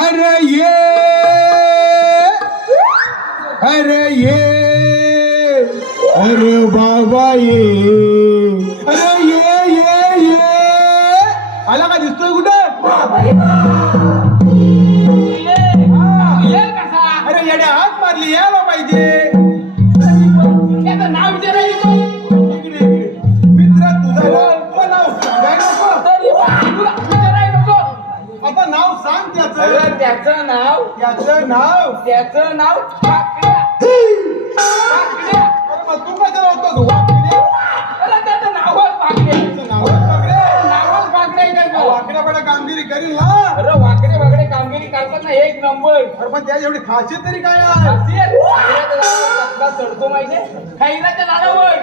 अरे ये अरे बाबा ये ये आला का दिसतोय कुठे? अरे येड्या हात मारली यायला पाहिजे. नाव विचारायचं इकडे मित्र तुझं नाव सांगाय नको. नको. आता नाव सांग त्याचं त्याचं नाव ठाकऱ्या. ठाकऱ्या. अरे मग तू कशाला होतोस वाकड्या? अरे त्याचं नावच ठाकरे. नावच वाकड्या. नावच ठाकरे काय का? वाकड्यापडा कामगिरी करील ना. अरे वाकडे वाकडे कामगिरी करतात ना एक नंबर. अरे पण त्या एवढी खासियत तरी काय आहे? खासियत कसला चढतो माहितीये खैराच्या झाडावर.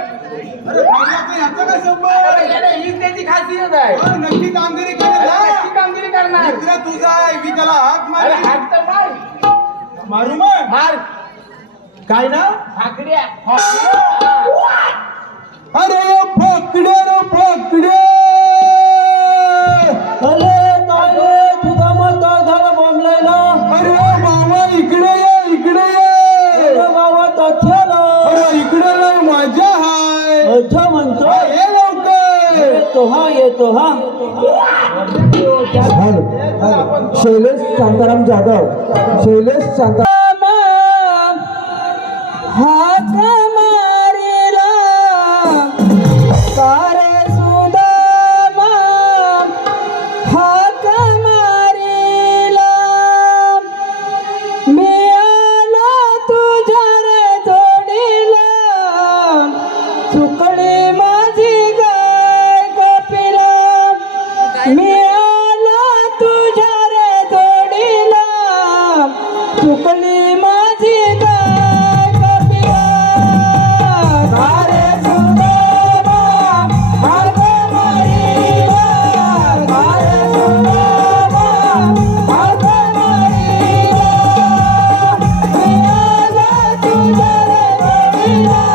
अरे खायला याचा काय संबंध? अरे याला हीच त्याची खासियत आहे. नक्की कामगिरी करेल अरे ना. नक्की कामगिरी करणार. मित्र तुझा आहे मी त्याला हाक अरे मारेल. हात तर मार. मारू मग मार. काय ना? ठाकऱ्या. अरे फाकड्या रे फाकड्या. अरे काय तुझा मत झाला बोंबलायला. अरे बाबा इकडे ये अरे बाबा तथ्याला अरे इकडे लय मजा हाय. अच्छा म्हणतो. ये लवकर. येतो हा शैलेश शांताराम जाधव. शैलेश शांताराम हात मारिला सारे सुदामा हात मारिला मी आलो तुझ्या रे जोडीला चुकली माझी गाय कपिला मी आलो तुझ्या रे जोडीला चुकली माझी गाय कपिला सारे सुदामा हात मारिला सारे सुदामा हात मारिला मी आलो तुझ्या रे जोडीला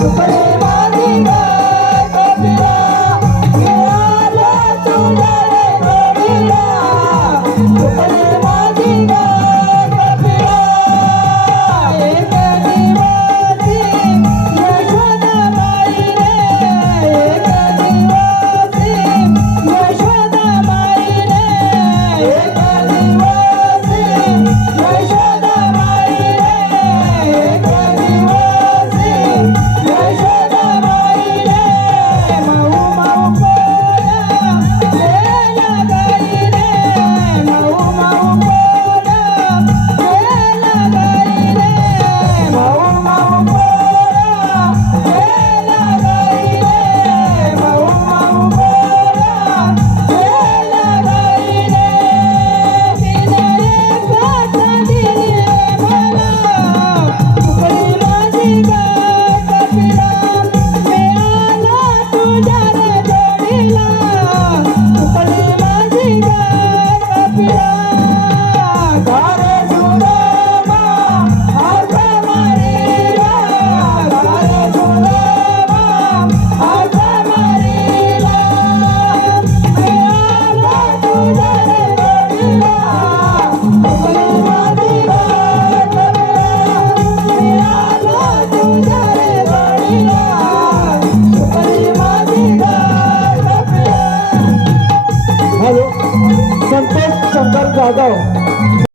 चुकली माझी गाय कपिला मी आलो तुझ्या रे जोडीला चुकली माझी गाय कपिला एक दिवसी यशोदाबाई रे एक दिवसी यशोदाबाई रे एक दिवसी यशोदाबाई रे एक दिवसी यशोदाबाई रे माऊ माऊ पोरा गेला गाई रे माऊ माऊ पोरा गेला गाई रे माऊ माऊ पोरा गेला गाई रे माऊ माऊ पोरा गेला गाई रे तिने एक घाट दिली मला चुकली माझी गाय कपिला मी आलो तुझ्या रे जोडीला चुकली माझी गाय कपिला सारे सुदामा हात मारिला सारे सुदामा हात मारिला मी आलो तुझ्या रे जोडीला चुकली माझी गाय कपिला मी आलो तुझ्या रे जोडीला चुकली माझी गाय कपिला. हॅलो संतोष शंकर जाधव